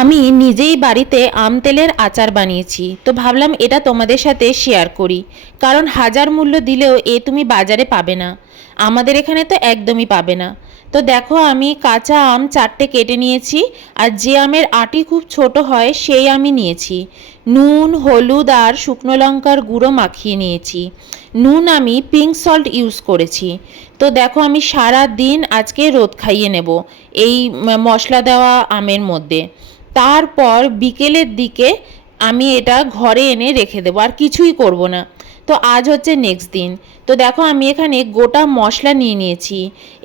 আমি নিজেই বাড়িতে আম তেলের আচার বানিয়েছি। তো ভাবলাম এটা তোমাদের সাথে শেয়ার করি। কারণ হাজার মূল্য দিলেও এ তুমি বাজারে পাবে না। আমাদের এখানে তো একদমই পাবে না। তো দেখো আমি কাঁচা আম চারটে কেটে নিয়েছি আর যে আমের আটি খুব ছোট হয় সেই আমি নিয়েছি। নুন, হলুদ আর শুকনো লঙ্কার গুঁড়ো মাখিয়ে নিয়েছি। নুন আমি পিঙ্ক সল্ট ইউজ করেছি। তো দেখো আমি সারা দিন আজকে রোদ খাইয়ে নেব। এই মশলা দেওয়া আমের মধ্যে। তারপর বিকেলের দিকে আমি এটা ঘরে এনে রেখে দেবো, আর কিছুই করব না। তো আজ হচ্ছে নেক্সট দিন। তো দেখো আমি এখানে গোটা মশলা নিয়ে নিয়েছি।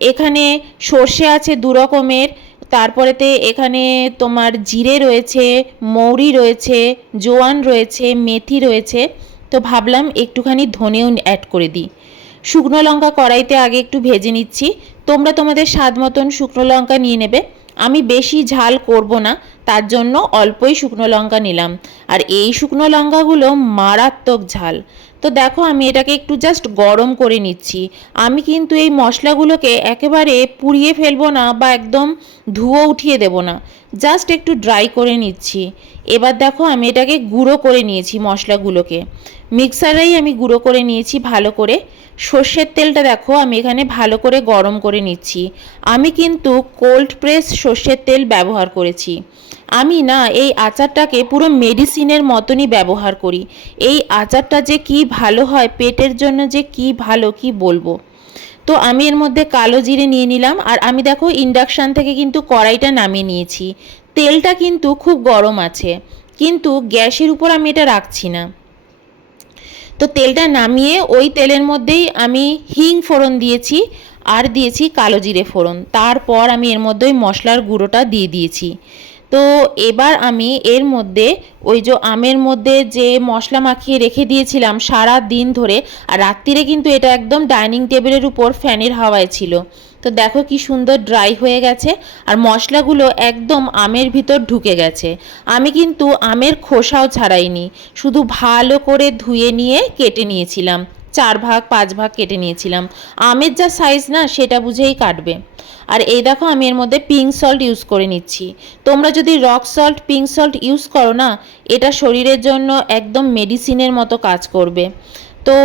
এখানে সর্ষে আছে দু রকমের, তারপরেতে এখানে তোমার জিরে রয়েছে, মৌরি রয়েছে, জোয়ান রয়েছে, মেথি রয়েছে। তো ভাবলাম একটুখানি ধনেও অ্যাড করে দিই। শুকনো লঙ্কা কড়াইতে আগে একটু ভেজে নিচ্ছি। তোমরা তোমাদের স্বাদ মতন শুকনো লঙ্কা নিয়ে নেবে। আমি বেশি ঝাল করব না, তার জন্য অল্পই শুকনো লঙ্কা নিলাম। আর এই শুকনো লঙ্কাগুলো মারাত্মক ঝাল। তো দেখো, আমি এটাকে একটু জাস্ট গরম করে নিচ্ছি। আমি কিন্তু এই মশলাগুলোকে একেবারে পুড়িয়ে ফেলব না বা একদম ধুয়ো উঠিয়ে দেব না। জাস্ট একটু ড্রাই করে নিচ্ছি। এবার দেখো, আমি এটাকে গুঁড়ো করে নিয়েছি মশলাগুলোকে। মিক্সারেই আমি গুঁড়ো করে নিয়েছি ভালো করে। সর্ষের তেলটা দেখো, আমি এখানে ভালো করে গরম করে নিচ্ছি। আমি কিন্তু কোল্ড প্রেস সর্ষের তেল ব্যবহার করেছি। আমি না এই আচারটাকে পুরো মেডিসিনের মতনই ব্যবহার করি। এই আচারটা যে কি ভালো হয়, পেটের জন্য যে কি ভালো, কি বলব? তো আমি এর মধ্যে কালো জিরে নিয়ে নিলাম আর আমি দেখো ইন্ডাকশান থেকে কিন্তু কড়াইটা নামিয়ে নিয়েছি। তেলটা কিন্তু খুব গরম আছে, কিন্তু গ্যাসের উপর আমি এটা রাখছি না। তো তেলটা নামিয়ে ওই তেলের মধ্যেই আমি হিং ফোড়ন দিয়েছি আর দিয়েছি কালো জিরে ফোড়ন। তারপর আমি এর মধ্যে ওই মশলার গুঁড়োটা দিয়ে দিয়েছি। তো এবার আমি এর মধ্যে ওই যে আমের মধ্যে যে মশলা মাখিয়ে রেখে দিয়েছিলাম সারা দিন ধরে, আর রাত্রিরে কিন্তু এটা একদম ডাইনিং টেবিলের উপর ফ্যানের হাওয়ায় ছিল। তো দেখো কি সুন্দর ড্রাই হয়ে গেছে, আর মশলাগুলো একদম আমের ভিতর ঢুকে গেছে। আমি কিন্তু আমের খোসাও ছাড়াইনি, শুধু ভালো করে ধুয়ে নিয়ে কেটে নিয়েছিলাম। চার ভাগ, পাঁচ ভাগ কেটে নিয়েছিলাম। আমের যা সাইজ না, সেটা বুঝেই কাটবে। আর এই দেখো, আমি এর মধ্যে পিঙ্ক সল্ট ইউজ করে নিচ্ছি। তোমরা যদি rock salt pink salt use করো না, এটা শরীরের জন্য একদম মেডিসিনের মতো কাজ করবে। তো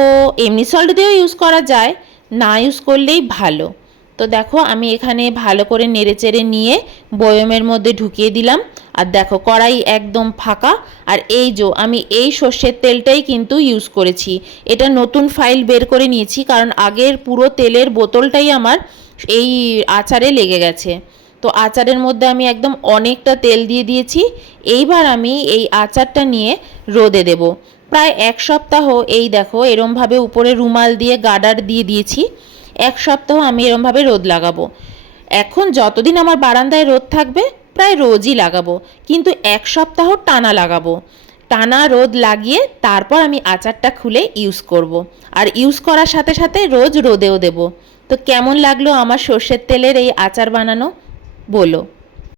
এমনি সল্ট দিয়েও ইউজ করা যায়, না ইউজ করলেই ভালো। তো দেখো, আমি এখানে ভালো করে নেড়েচেড়ে নিয়ে বয়মের মধ্যে ঢুকিয়ে দিলাম। আর দেখো, কড়াই একদম ফাঁকা। আর এই যে, আমি এই সর্ষের তেলটাই কিন্তু ইউজ করেছি। এটা নতুন ফাইল বের করে নিয়েছি, কারণ আগের পুরো তেলের বোতলটাই আমার এই আচারে লেগে গেছে। তো আচারের মধ্যে আমি একদম অনেকটা তেল দিয়ে দিয়েছি। এইবার আমি এই আচারটা নিয়ে রোদে দেব। প্রায় এক সপ্তাহ এই দেখো, এরমভাবে উপরে রুমাল দিয়ে গার্ডার দিয়ে দিয়েছি। এক সপ্তাহ আমি এরমভাবে রোদ লাগাবো। এখন যতদিন আমার বারান্দায় রোদ থাকবে, প্রায় রোজই লাগাবো। কিন্তু এক সপ্তাহ টানা লাগাবো। টানা রোদ লাগিয়ে তারপর আমি আচারটা খুলে ইউজ করব। আর ইউজ করার সাথে সাথে রোজ রোদেও দেব। তো কেমন লাগল আমার সর্ষের তেলের এই আচার বানানো? বলো।